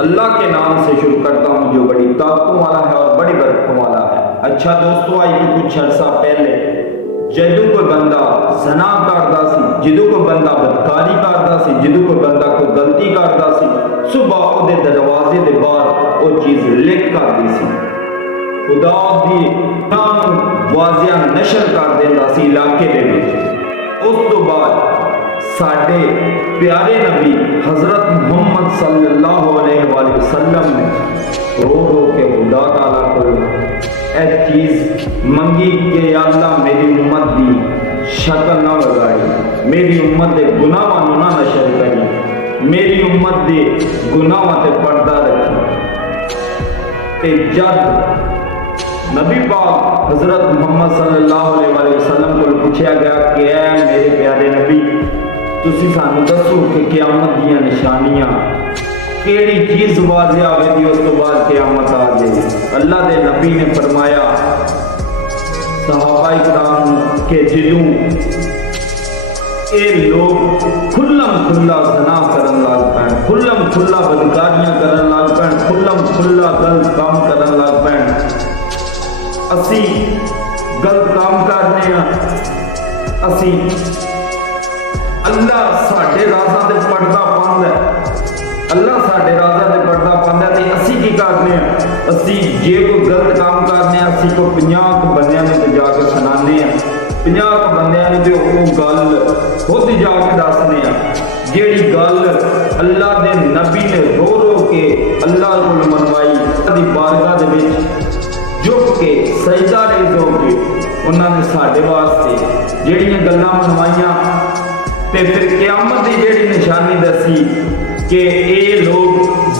अल्लाह के नाम से शुरू करता हूँ जो बड़ी ताकतों वाला है और बड़ी बरकतों वाला है। अच्छा दोस्तों, आज कुछ अर्सा पहले जदों कोई बंदा ज़ना करदा सी, जदों कोई बंदा बदकारी करदा सी, जदों कोई बंदा कोई गलती करदा सी, सुबह ओदे दरवाजे दे बाहर वो चीज़ लिख कर दी सी। खुदा दी नाम वाजिया नशर कर देंदा सी इलाके दे विच। उस तो बाद साडे प्यारे नबी हजरत मोहम्मद सल्लल्लाहु अलैहि वसल्लम ने रो रो के खुदा ताला को एक चीज मंगी कि अल्लाह मेरी उम्मत की शक्ल ना लगाई, मेरी उम्मत के गुनाहों ना नशर करी, मेरी उम्मत के गुनाहों ते पर्दा रखी। ते जब नबी पाक हजरत मोहम्मद सल्लल्लाहु अलैहि वसल्लम को पूछा गया कि ऐ मेरे प्यारे नबी, तुसी सानू दसो कि क़यामत दी निशानियां केड़ी चीज वाज़िह आवेगी उस तो बाद क़यामत आ जाएगी। अल्लाह दे नबी ने फरमाया सहाबा इकराम के जिलू ए लोग खुल्लम खुल्ला ज़ना करन लग पैण, खुल्लम खुल्ला बदकारियां करन लग पैण, खुल्लम खुल्ला गलत काम करन लग पैण। असी गलत काम करने असी अल्लाह साडे राज़ां दे पर्दा पांदा है, अल्लाह साडे राज़ां दे पर्दा पांदा है। ते असी की करने असी जे कोई गलत काम करने असी को 50 बंदियां ने जाके सुनाने 50 बंदियां ने वो गल खुद जाके दसने जेड़ी गल अल्लाह दे नबी ने रो रो के अल्लाह को मनवाई दी बारगाह दे विच झुक के सजदा रेज़ हो के उन्होंने साडे वास्ते जेड़ियां गल्लां मनवाइयां। ते फिर क़यामत की जेड़ी निशानी दसी कि ये लोग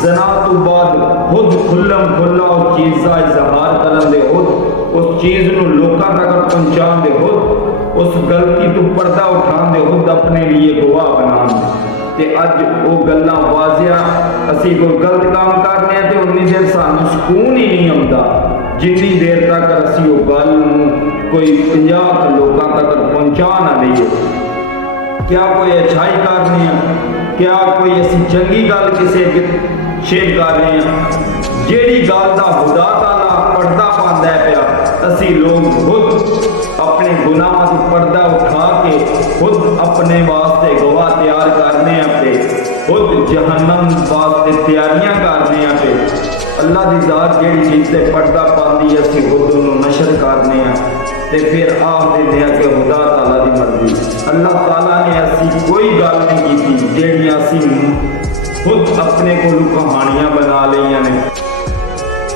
ज़ना तो बाद खुद खुल्लम खुल्ला उस चीज़ का इजहार करन दे, खुद उस चीज़ को लोगों तक पहुँचाने दे, खुद उस गलती तो पर्दा उठाने दे, खुद अपने लिए गवाह बनाने ते अज वो गल्लां वाज़िया असी कोई गलत काम करने तो उन्नी देर सानू सुकून ही नहीं आता जिन्नी देर तक असी वो गल कोई 50 लोगों तक पहुँचा ना दईए। क्या कोई अच्छाई करनी है, क्या कोई ऐसी चंगी गल किसी शेयर कर रहे हैं जेड़ी गल का खुदा ताला पर्दा पांदा है पिया, असी लोग खुद अपने गुनाहों से पर्दा उठा के खुद अपने वास्ते गवाह तैयार करने पे, खुद जहन्नम वास्ते तैयारियां करने पे। अल्लाह की जात जेड़ी चीज़ से पर्दा पाती है असी खुद उन्होंने नशर करने ते फिर आप देते हैं कि खुदा ताला की मर्जी। अल्लाह ताला ने ऐसी कोई गल नहीं की जेड़ी असी खुद अपने को कहानियां